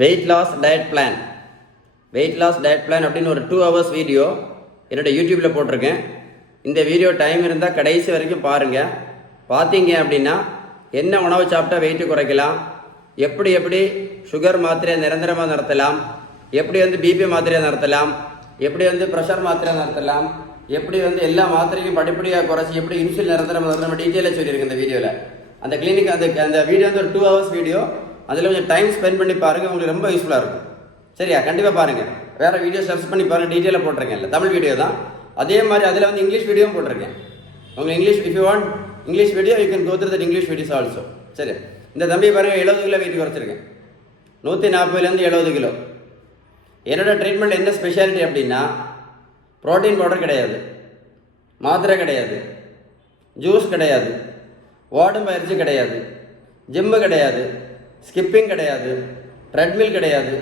Weight loss diet plan அப்படின்னு ஒரு 2 hours video என்னோட யூடியூப்பில் போட்டிருக்கேன். இந்த வீடியோ டைம் இருந்தால் கடைசி வரைக்கும் பாருங்கள். பார்த்தீங்க அப்படின்னா என்ன உணவு சாப்பிட்டா வெயிட்டு குறைக்கலாம், எப்படி சுகர் மாத்திரையை நிரந்தரமாக நடத்தலாம், எப்படி பிபி மாத்திரையை நடத்தலாம், எப்படி ப்ரெஷர் மாத்திரை நடத்தலாம், எப்படி எல்லா மாத்திரையும் படிப்படியாக குறைச்சி எப்படி இன்சுலின் நிரந்தரமாக நம்ம டீட்டெயிலாக சொல்லியிருக்கேன் இந்த வீடியோவில். அந்த கிளினிக் அந்த வீடியோ ஒரு 2 hours வீடியோ. அதில் கொஞ்சம் டைம் ஸ்பெண்ட் பண்ணி பாருங்கள், உங்களுக்கு ரொம்ப யூஸ்ஃபுல்லாக இருக்கும். சரியா? கண்டிப்பாக பாருங்கள். வேறு வீடியோ சர்ச் பண்ணி பாருங்கள், டீட்டெயிலாக போட்டிருக்கேன். இல்லை, தமிழ் வீடியோ தான். அதே மாதிரி அதில் இங்கிலீஷ் வீடியோவும் போட்டிருக்கேன். உங்களுக்கு English, if you want English video you can go through that English videos also. சரி, இந்த தம்பி பாருங்கள், 70 கிலோ வெயிட் குறைச்சிருக்கேன். 140லேருந்து 70 கிலோ. என்னோட ட்ரீட்மெண்ட் என்ன ஸ்பெஷாலிட்டி அப்படின்னா, ப்ரோட்டீன் பவுடர் கிடையாது, மாத்திரை கிடையாது, ஜூஸ் கிடையாது, ஓடும் பயிற்சி கிடையாது, ஜிம்மு கிடையாது, ஸ்கிப்பிங் கிடையாது, ட்ரெட்மில் கிடையாது,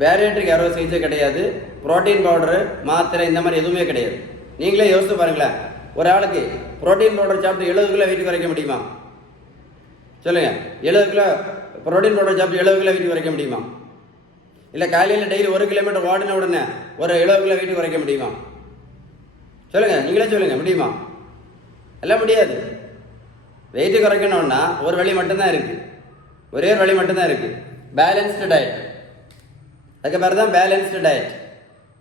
பேரியாட்ரிக் அறுவை சிகிச்சை கிடையாது, ப்ரோட்டீன் பவுடரு மாத்திரை இந்த மாதிரி எதுவுமே கிடையாது. நீங்களே யோசித்து பாருங்களேன், ஒரு ஆளுக்கு ப்ரோட்டீன் பவுடர் சாப்பிட்டு 70 கிலோ வெயிட் குறைக்க முடியுமா? சொல்லுங்கள். 70 கிலோ ப்ரோட்டீன் பவுடர் சாப்பிட்டு 70 கிலோ வெயிட் குறைக்க முடியுமா? இல்லை காலையில் டெய்லி 1 கிலோமீட்டர் ஓடின உடனே ஒரு 70 கிலோ வெயிட் குறைக்க முடியுமா? சொல்லுங்கள், நீங்களே சொல்லுங்கள், முடியுமா? எல்லாம் முடியாது. வெயிட்டு குறைக்கணும்னா ஒரு வழி மட்டும்தான் இருக்குது, ஒரே ஒரு வழி மட்டும்தான் இருக்குது, பேலன்ஸ்டு டயட். அதுக்கு பேர் தான் பேலன்ஸ்டு டயட்.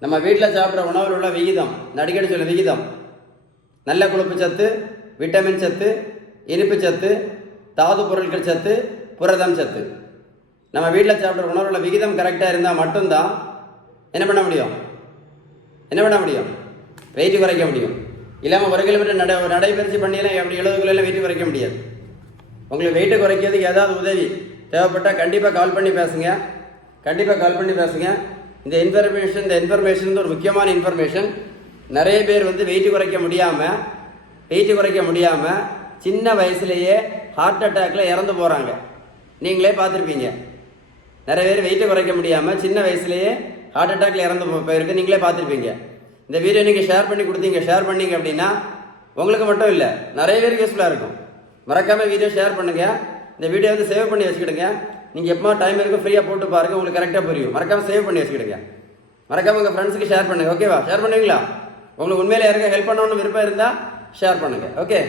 நம்ம வீட்டில் சாப்பிட்ற உணவில் உள்ள விகிதம், அடிக்கடி சொல்ல விகிதம், நல்ல கொழுப்பு சத்து, விட்டமின் சத்து, இனிப்பு சத்து, தாது பொருட்கள் சத்து, புரதம் சத்து, நம்ம வீட்டில் சாப்பிட்ற உணவில் உள்ள விகிதம் கரெக்டாக இருந்தால் மட்டும்தான் என்ன பண்ண முடியும் வெயிட்டு குறைக்க முடியும். இல்லாமல் 1 கிலோமீட்டர் நடைபயிற்சி பண்ணியெல்லாம் எப்படி 70 கிலோவில் வெயிட்டு குறைக்க முடியாது. உங்களுக்கு வெயிட்டு குறைக்கிறதுக்கு ஏதாவது உதவி தேவைப்பட்டால் கண்டிப்பாக கால் பண்ணி பேசுங்க. இந்த இன்ஃபர்மேஷன் ஒரு முக்கியமான இன்ஃபர்மேஷன். நிறைய பேர் வெயிட்டு குறைக்க முடியாமல் சின்ன வயசுலேயே ஹார்ட் அட்டாக்கில் இறந்து போகிறாங்க. நீங்களே பார்த்துருப்பீங்க. நிறைய பேர் வெயிட்டு குறைக்க முடியாமல் சின்ன வயசுலேயே ஹார்ட் அட்டாக்கில் இறந்து போயிருக்கு, நீங்களே பார்த்துருப்பீங்க. இந்த வீடியோ நீங்கள் ஷேர் பண்ணீங்க அப்படின்னா உங்களுக்கு மட்டும் இல்லை, நிறைய பேருக்கு யூஸ்ஃபுல்லாக இருக்கும். மறக்காமல் வீடியோ ஷேர் பண்ணுங்கள். இந்த வீடியோ சேவ் பண்ணி வச்சுக்கிடுங்க. நீங்கள் எப்போ டைம் இருக்கும் ஃப்ரீயாக போட்டு பாருங்கள், உங்களுக்கு கரெக்டாக புரியும். மறக்காமல் சேவ் பண்ணி வச்சுக்கிடுங்க. மறக்காமல் உங்கள் ஃப்ரெண்ட்ஸுக்கு ஷேர் பண்ணுங்கள். ஓகேவா? ஷேர் பண்ணுவீங்களா? உங்களுக்கு உண்மையிலே யாருக்கும் ஹெல்ப் பண்ணணும்னு விருப்பம் இருந்தால் ஷேர் பண்ணுங்கள். ஓகே.